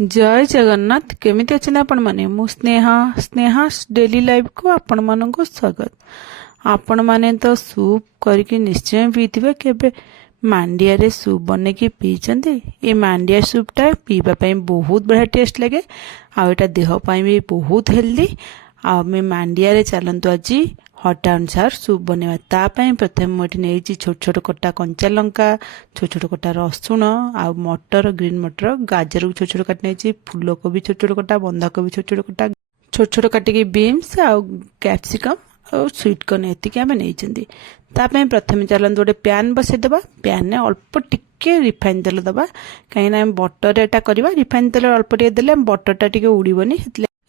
जय जगन्नाथ केमिति अच्छे आपण माने मु स्नेहा डेली लाइफ को आपण मानक स्वागत। आपण माने तो सूप करके निश्चय पीथिबे केबे मांडिया रे सूप बने की पीचंदी। ये मांडिया सूपटा पीबा पई बहुत बढ़िया टेस्ट लगे आ एटा देह पई भी बहुत हेल्दी। आ मैं मांडिया रे चलंतु आज हट अनुसार सूप बनेवा ता पई प्रथम मोटी नै छोट छोट कटा कंचा लंका छोट छोट कटा रसुण आ मटर ग्रीन मटर गाजर को छोट छोट काट नै फूल को भी छोट छोट कटा बंधा को भी छोट छोट कटा छोट छोट काटिकी बीन्स आ कैप्सिकम और स्वीट कॉर्न एतिक आम नहीं प्रथम चलते गोटे पैन बसईदे पैन ने अल्प टिके रिफाइन तेल दबा कहीं बटर एटा करवा रिफाइन तेल अल्प टे देले बटरटा टिके उड़ीबनी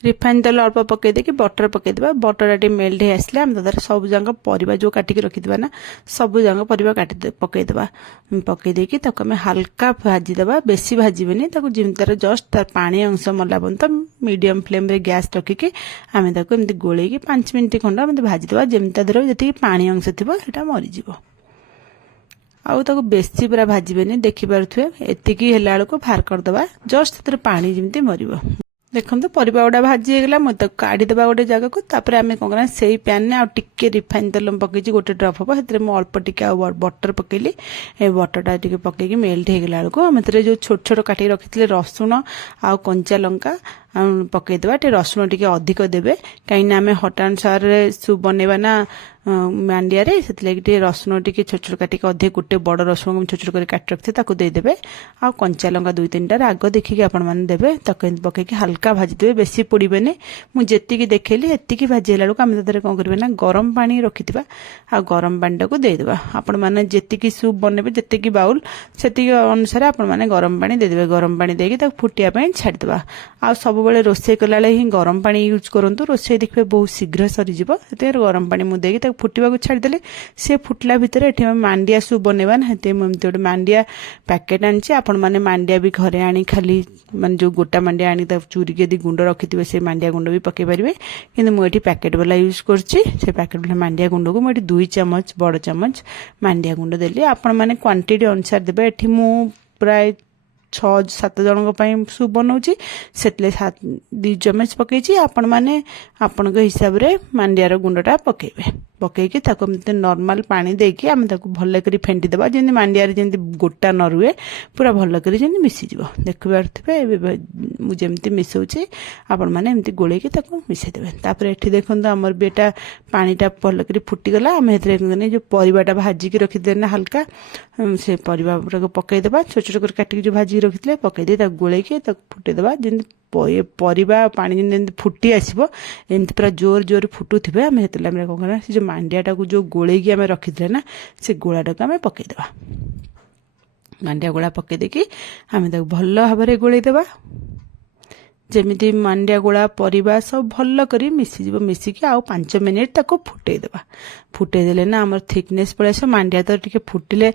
रिफाइन तेल अल्प पकई देकी बटर पकईदे बटर टे मेल्ट हो आसले आम तार सब जाक परिबा जो काटिक रखिदा ना सब जाक परिबा काटी पकईदे पकई देकी ताको आम हल्का भाजीदे बेसी भाजबेनी जमी तार जस्ट तार पानी अंश मला पर्यंत मीडियम फ्लेम रे गैस रखिकी आम एमती गोलैकी 5 मिनट खंड आम भाजीदे जमी तार जी पानी अंश थी सेटा मरीज आउ ताको बेसी पूरा भाजबेनी देखी पारे एतिकी हेला बेलू बाहर करदे जस्ट पानी जमी मर देखो परिबा गुड़ा भाजी होगा मुझे काढ़ीदेवा गोटे जगह को तापर आम कौन करना से पैन ने आगे रिफाइन तेल पकई गोटे ड्रप हम से अल्प टिके बटर पकईली ए बटरटा टे पकईकी मेल्ट होगला बेलू आम जो छोट छोट काटिक रखी रसुण आ कंचा लंका पकईदे टे रसुण टे अधिक देवे कहीं आम हट अनुसार सूप बनवा ना मांडिया रे से रसुण टे छोट छोट काटिक अधिक गोटे बड़ रसुण छोट छोट कर काट रखिए देदेवे आ कंचा लंका 2-3टा राग देखिए आपण मैंने देवे पकईकी हल्का भाजीदेवे बेसी पोड़बेनी मुझे देखली एतिकी भाजी हेला बेलू आम कौन करें ना गरम पानी रखि आ गरम पानी टाक देदेवा आपण मैंने जी सूप बनबे जी बाउल से अनुसार आपण मैंने गरम पानी देदेवे गरम पानी देकी फुटिया छाड़ीदे आ सब बड़े रोषे कला ही गरम पानी यूज करूँ रोषे देखिए बहुत शीघ्र सरीज से गरम पानी मुझे फुटवा छाड़देले सी फुटला भितर ये मांडिया सूप बनवा ना एमती गोटे मांडिया पैकेट आनी आपण मैंने मांडिया भी घरे आनी खाली मान जो गोटा मांडिया आनी चूरिकी यदि गुंड रखिथे से मांडिया गुंड भी पकई पारे कि मुझे पैकेट वाला यूज कर पैकेट वाला मांडिया गुंड को मुझे 2 चामच बड़ चामच मांडिया गुंड देली आपण मैंने क्वांटिटी अनुसार देवे एठी मु प्राय 6-7 जन सूप बनाऊँगी से 2 चामच पकई आपण मैंने आपण हिसाब से मांडियार गुंडटा पकईबे पकईकी नॉर्मल पानी देकी आम भल कर फेंटीदेवा जमी मांडिया जमी गोटा न रुए पूरा भल कर मिसीज देख पारे मुझे मिसाऊँगी आपण मैंने एमती गोलैकी मिसईदेवे तापर ये देखो आमर भी एटा पानीटा भल कर फुटीगला आम जो परिवाटा भाजिकी रखीदे ना हल्का से परिवा पकईदेवा छोट छोट कर काटिकी जो भाजिकी रखी पकईदे गोलैकी फुटेदेवा जमी परिवा पानी जमी फुटी आसो एमती पूरा जोर जोर फुटुवे आम से कौन करना से जो मांडियाटा को जो गोलैकी आम रखी ना से गोलाटा आम पकईदेवा मांडिया गोला पकई देकी आम भल भाव में गोलैदेवा जमीती मांडिया गोला परिवा सब भल कर मिसीज मिसिकी आउ 5 मिनिट ताको फुटेदेवा फुटेदेले ना आमर थिकनेस पड़े आस मांडिया तो टिके फुटिले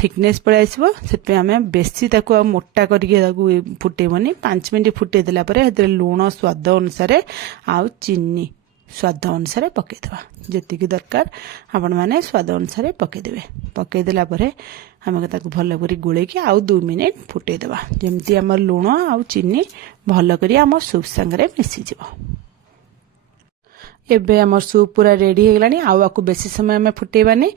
थिकनेस पड़े आसो से आम बेसी ताको मोटा करके फुटेबनी 5 मिनिट फुटेदेला लुण स्वाद अनुसार आउ चीनी स्वाद अनुसार पकईदेवा जी दरकार आपण मैंने स्वाद अनुसार पकईदेवे पकईदेला आम भल कर गोलैकी आउ 2 मिनिट फुटेदेवा जमती आम लुण आउ चीनी भल कर आम सूप सांगे मिसीज एबे आम सूप पूरा रेडी होगलानी आउ आपको बेसी समय आम फुटेबानी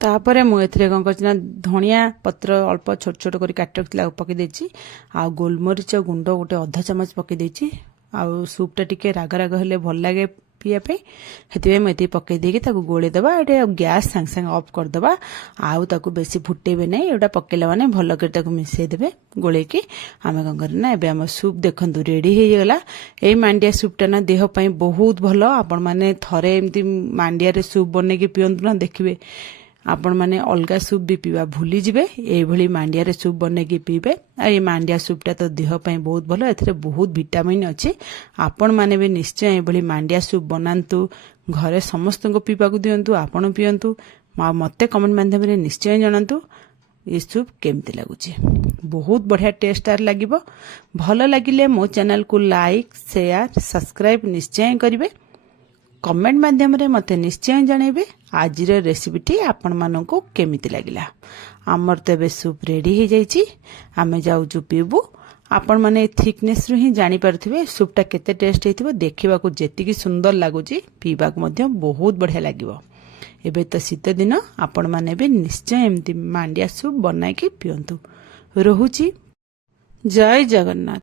तापर मुझे कौन कर धनिया पत्र अल्प छोट छोट कर काट रखी पकई देची आ गोलमरीच गुंड गोटे अधा चामच पकई देची आउ सूपटा टिके राग राग हेले भल लगे पीवाई से मुझे पकई देकी गोलैदेवा ये गैस सांगे सांगे ऑफ करदे आउ ताकू बेसी फुटेबे नहीं एटा पकईला माने भल कर मिसईदेवे गोलैकी आम कौन करना एबे आम सूप देखु रेडी हो गला ये मांडिया सूपटा ना देह पाई बहुत भल आपण मैंने थरे एमती मांडिया सूप बनैकी पियंतु ना देखिए आपण मैंने अलगा सूप भी पीवा भूली जिबे ये मांडिया सूप बनैकी पीबे आ ये मांडिया सूपटा तो देह पाई बहुत भल ए बहुत विटामिन अच्छे आपण मैंने भी निश्चय ये मांडिया सूप बनातु घरे समस्त को पीवा दिंतु आपण पीयंतु मते कमेंट माध्यम निश्चय जनातु ये सूप केमती लगुच बहुत बढ़िया टेस्ट आर लगे भल लगिले मो चैनल को लाइक शेयर सब्सक्राइब निश्चय करेंगे कमेंट माध्यम रे मते निश्चय जणेबे आज रेसिपीटी आपण मानकु केमिति लागिला आमर तो सूप रेडी हो जाइए आम जाऊँ पीबू ଆପଣମାନେ ଏ ଥିକନେସ୍ରୁ ହିଁ ଜାଣିପାରୁଥିବେ ସୁପ୍ଟା କେତେ ଟେଷ୍ଟ ହେଇଥିବ। ଦେଖିବାକୁ ଯେତିକି ସୁନ୍ଦର ଲାଗୁଛି ପିଇବାକୁ ମଧ୍ୟ ବହୁତ ବଢ଼ିଆ ଲାଗିବ। ଏବେ ତ ଶୀତ ଦିନ, ଆପଣମାନେ ବି ନିଶ୍ଚୟ ଏମିତି ମାଣ୍ଡିଆ ସୁପ୍ ବନାଇକି ପିଅନ୍ତୁ। ରହୁଛି। ଜୟ ଜଗନ୍ନାଥ।